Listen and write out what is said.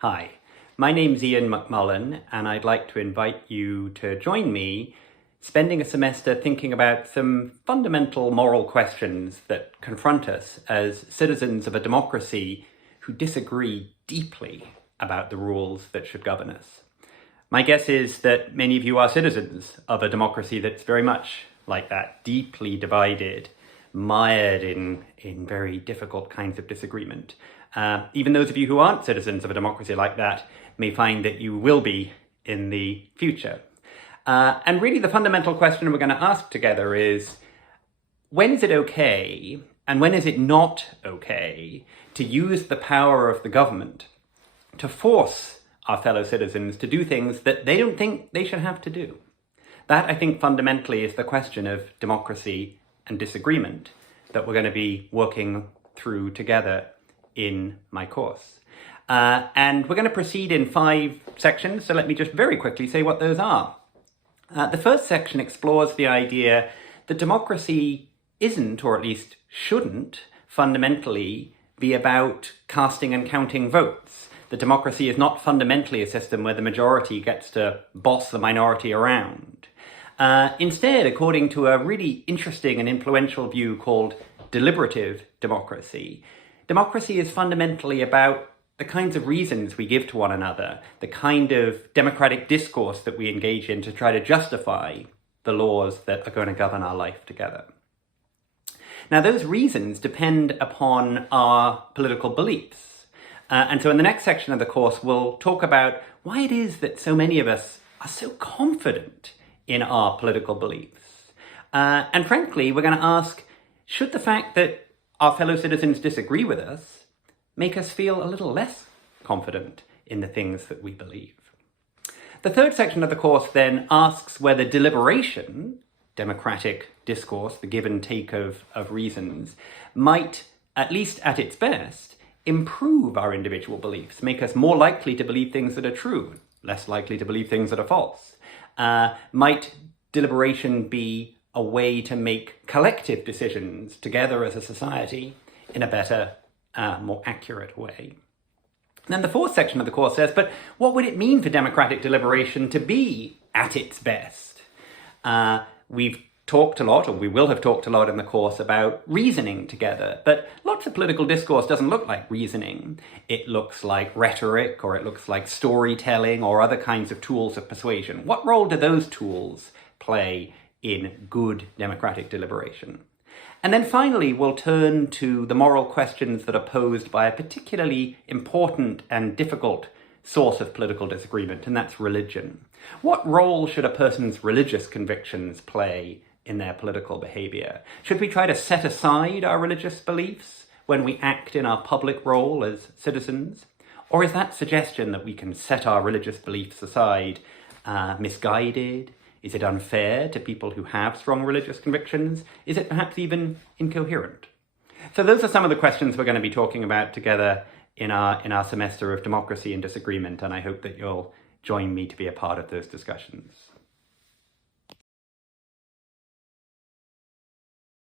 Hi, my name's Ian McMullen, and I'd like to invite you to join me spending a semester thinking about some fundamental moral questions that confront us as citizens of a democracy who disagree deeply about the rules that should govern us. My guess is that many of you are citizens of a democracy that's very much like that, deeply divided, mired in very difficult kinds of disagreement. Even those of you who aren't citizens of a democracy like that may find that you will be in the future. And really the fundamental question we're going to ask together is, when is it okay and when is it not okay to use the power of the government to force our fellow citizens to do things that they don't think they should have to do? That, I think, fundamentally is the question of democracy and disagreement that we're going to be working through together in my course. And we're going to proceed in 5 sections, so let me just very quickly say what those are. The first section explores the idea that democracy isn't, or at least shouldn't, fundamentally be about casting and counting votes. That democracy is not fundamentally a system where the majority gets to boss the minority around. Instead, according to a really interesting and influential view called deliberative democracy, democracy is fundamentally about the kinds of reasons we give to one another, the kind of democratic discourse that we engage in to try to justify the laws that are going to govern our life together. Now, those reasons depend upon our political beliefs. And so in the next section of the course, we'll talk about why it is that so many of us are so confident in our political beliefs. And frankly, we're going to ask, should the fact that our fellow citizens disagree with us make us feel a little less confident in the things that we believe? The third section of the course then asks whether deliberation, democratic discourse, the give and take of reasons, might, at least at its best, improve our individual beliefs, make us more likely to believe things that are true, less likely to believe things that are false. Might deliberation be a way to make collective decisions together as a society in a better, more accurate way? And then the fourth section of the course says, but what would it mean for democratic deliberation to be at its best? We've talked a lot, or we will have talked a lot in the course, about reasoning together, but lots of political discourse doesn't look like reasoning. It looks like rhetoric, or it looks like storytelling, or other kinds of tools of persuasion. What role do those tools play in good democratic deliberation? And then finally, we'll turn to the moral questions that are posed by a particularly important and difficult source of political disagreement, and that's religion. What role should a person's religious convictions play in their political behavior? Should we try to set aside our religious beliefs when we act in our public role as citizens? Or is that suggestion that we can set our religious beliefs aside misguided? Is it unfair to people who have strong religious convictions? Is it perhaps even incoherent? So those are some of the questions we're going to be talking about together in our semester of democracy and disagreement, and I hope that you'll join me to be a part of those discussions.